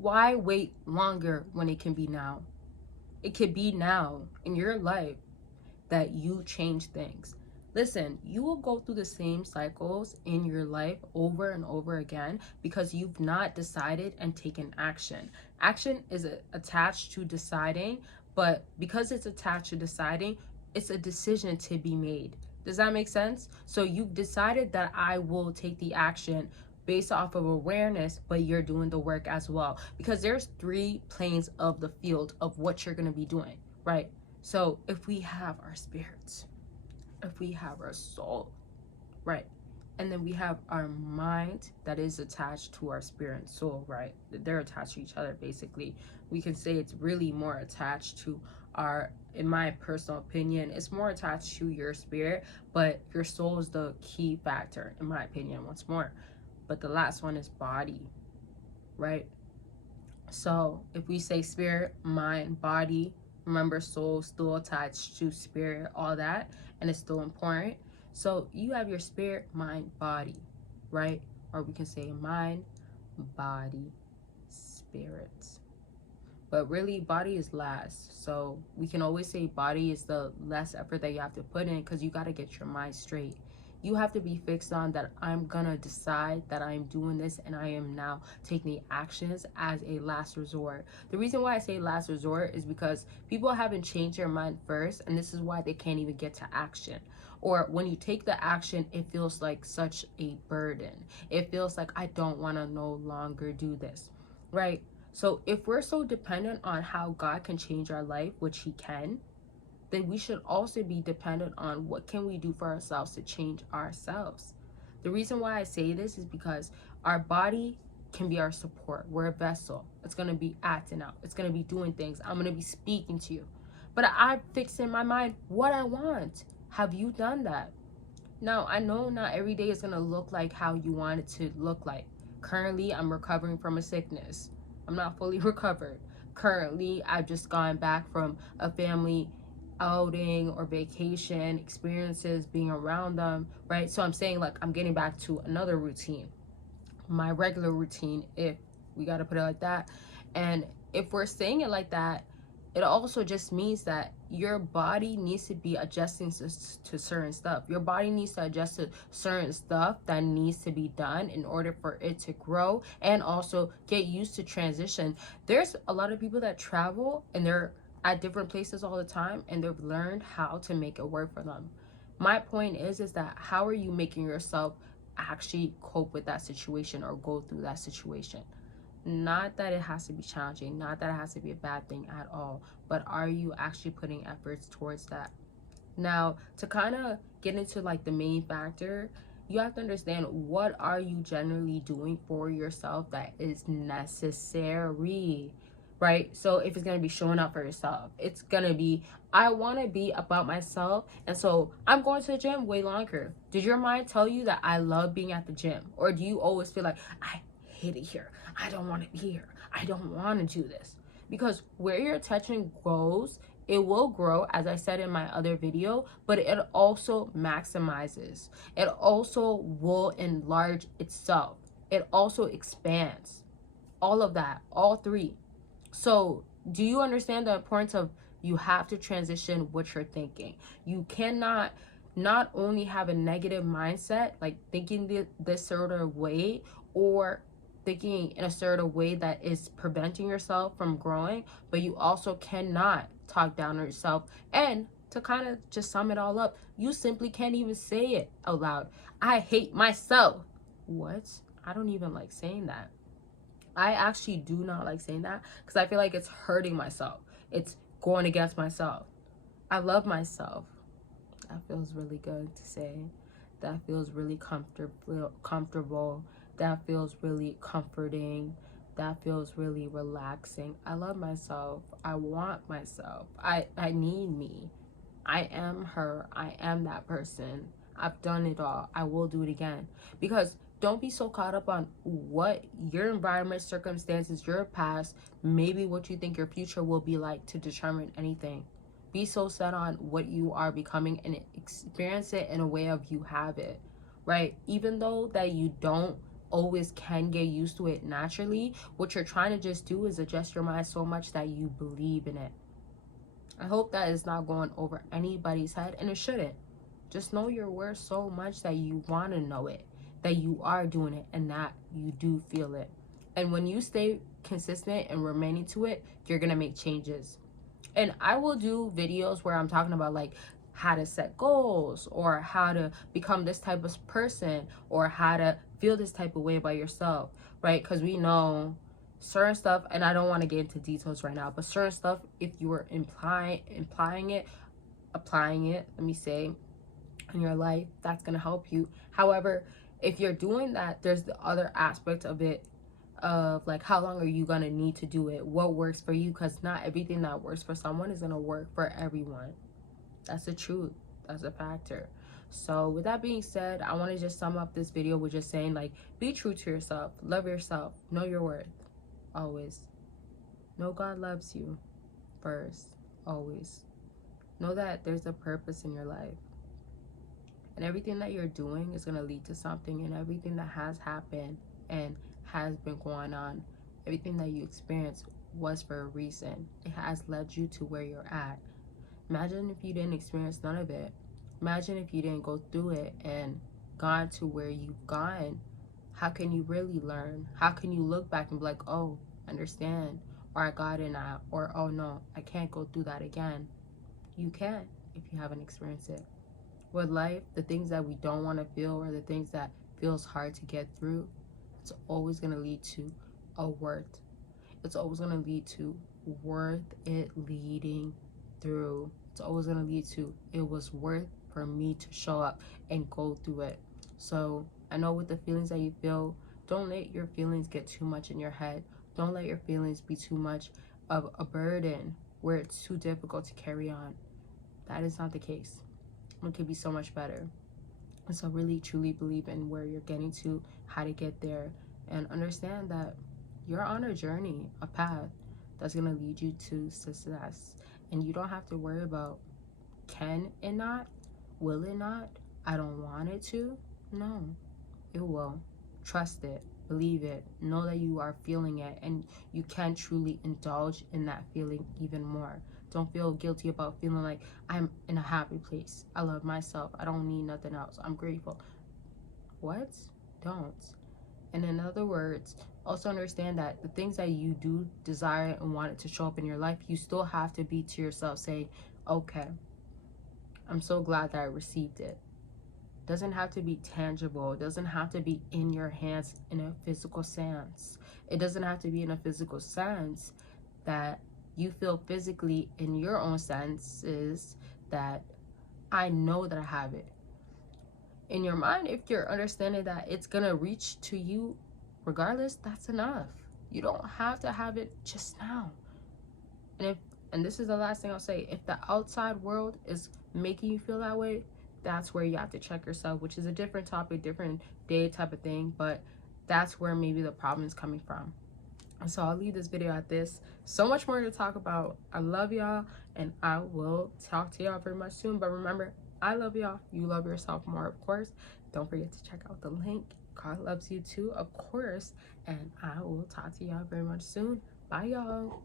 Why wait longer when it can be now? It could be now in your life that you change things. Listen, you will go through the same cycles in your life over and over again because you've not decided and taken action. Action is attached to deciding, but because it's attached to deciding, it's a decision to be made. Does that make sense? So you've decided that I will take the action based off of awareness, but you're doing the work as well. Because there's three planes of the field of what you're going to be doing, right? So if we have our spirits, if we have our soul, right? And then we have our mind that is attached to our spirit and soul, right? They're attached to each other, basically. We can say it's really more attached to our, in my personal opinion, it's more attached to your spirit, but your soul is the key factor, in my opinion, once more. But the last one is body, right? So if we say spirit, mind, body, remember soul still attached to spirit, all that, and it's still important. So you have your spirit, mind, body, right? Or we can say mind, body, spirit. But really, body is last. So we can always say body is the less effort that you have to put in because you got to get your mind straight. You have to be fixed on that I'm gonna decide that I'm doing this and I am now taking the actions as a last resort. The reason why I say last resort is because people haven't changed their mind first, and this is why they can't even get to action. Or when you take the action, it feels like such a burden. It feels like I don't want to no longer do this, right? So if we're so dependent on how God can change our life, which he can, then we should also be dependent on what can we do for ourselves to change ourselves. The reason why I say this is because our body can be our support. We're a vessel. It's going to be acting out. It's going to be doing things. I'm going to be speaking to you. But I fix in my mind what I want. Have you done that? Now, I know not every day is going to look like how you want it to look like. Currently, I'm recovering from a sickness. I'm not fully recovered. Currently, I've just gone back from a family outing or vacation experiences, being around them, right? So I'm saying, like, I'm getting back to another routine, my regular routine, if we got to put it like that. And if we're saying it like that, it also just means that your body needs to be adjusting to certain stuff. Your body needs to adjust to certain stuff that needs to be done in order for it to grow and also get used to transition. There's a lot of people that travel and they're at different places all the time and they've learned how to make it work for them. My point is that how are you making yourself actually cope with that situation or go through that situation? Not that it has to be challenging, not that it has to be a bad thing at all, but are you actually putting efforts towards that? Now, to kind of get into like the main factor, you have to understand, what are you generally doing for yourself that is necessary, right? So if it's going to be showing up for yourself, it's going to be, I want to be about myself, and so I'm going to the gym way longer. Did your mind tell you that I love being at the gym? Or do you always feel like, I hate it here, I don't want to be here, I don't want to do this? Because where your attention goes, it will grow, as I said in my other video, but it also maximizes. It also will enlarge itself. It also expands. All of that, all three. So do you understand the importance of, you have to transition what you're thinking? You cannot not only have a negative mindset, like thinking this sort of way, or thinking in a certain way that is preventing yourself from growing, but you also cannot talk down on yourself. And to kind of just sum it all up, you simply can't even say it out loud. I hate myself. What? I don't even like saying that. I actually do not like saying that because I feel like it's hurting myself. It's going against myself. I love myself. That feels really good to say. That feels really comfortable. That feels really comforting. That feels really relaxing. I love myself. I want myself. I need me. I am her. I am that person. I've done it all. I will do it again. Because don't be so caught up on what your environment, circumstances, your past, maybe what you think your future will be like to determine anything. Be so set on what you are becoming and experience it in a way of you have it, right? Even though that you don't always can get used to it naturally. What you're trying to just do is adjust your mind so much that you believe in it. I hope that is not going over anybody's head, and it shouldn't. Just know your worth so much that you want to know it, that you are doing it, and that you do feel it. And when you stay consistent and remaining to it, you're going to make changes. And I will do videos where I'm talking about like how to set goals, or how to become this type of person, or how to feel this type of way about yourself, right? Because we know certain stuff, and I don't want to get into details right now, but certain stuff, if you were applying it, let me say, in your life, that's going to help you. However, if you're doing that, there's the other aspect of it, of like, how long are you going to need to do it? What works for you? Because not everything that works for someone is going to work for everyone. That's the truth. That's a factor. So with that being said, I want to just sum up this video with just saying, like, be true to yourself, love yourself, know your worth, always. Know God loves you first, always. Know that there's a purpose in your life, and everything that you're doing is going to lead to something, and everything that has happened and has been going on, everything that you experienced was for a reason. It has led you to where you're at. Imagine if you didn't experience none of it. Imagine if you didn't go through it and gone to where you've gone. How can you really learn? How can you look back and be like, oh, understand, or I got it now, or oh no, I can't go through that again? You can if you haven't experienced it. With life, the things that we don't want to feel, or the things that feels hard to get through, it's always going to lead to a worth. It's always going to lead to worth it leading through. It's always going to lead to, it was worth for me to show up and go through it. So I know with the feelings that you feel, don't let your feelings get too much in your head. Don't let your feelings be too much of a burden where it's too difficult to carry on. That is not the case. It could be so much better. And so really truly believe in where you're getting to, how to get there, and understand that you're on a journey, a path that's going to lead you to success. And you don't have to worry about, can it not? Will it not? I don't want it to. No, it will. Trust it. Believe it. Know that you are feeling it, and you can truly indulge in that feeling even more. Don't feel guilty about feeling like, I'm in a happy place. I love myself. I don't need nothing else. I'm grateful. What? Don't. And in other words, also understand that the things that you do desire and want it to show up in your life, you still have to be to yourself saying, okay, I'm so glad that I received it. It doesn't have to be tangible. It doesn't have to be in your hands in a physical sense. It doesn't have to be in a physical sense that you feel physically in your own senses that I know that I have it. In your mind, if you're understanding that it's gonna reach to you regardless, that's enough. You don't have to have it just now. And this is the last thing I'll say, if the outside world is making you feel that way, that's where you have to check yourself, which is a different topic, different day type of thing, but that's where maybe the problem is coming from. So I'll leave this video at this. So much more to talk about. I love y'all, and I will talk to y'all very much soon. But remember, I love y'all. You love yourself more, of course. Don't forget to check out the link. God loves you too, of course. And I will talk to y'all very much soon. Bye, y'all.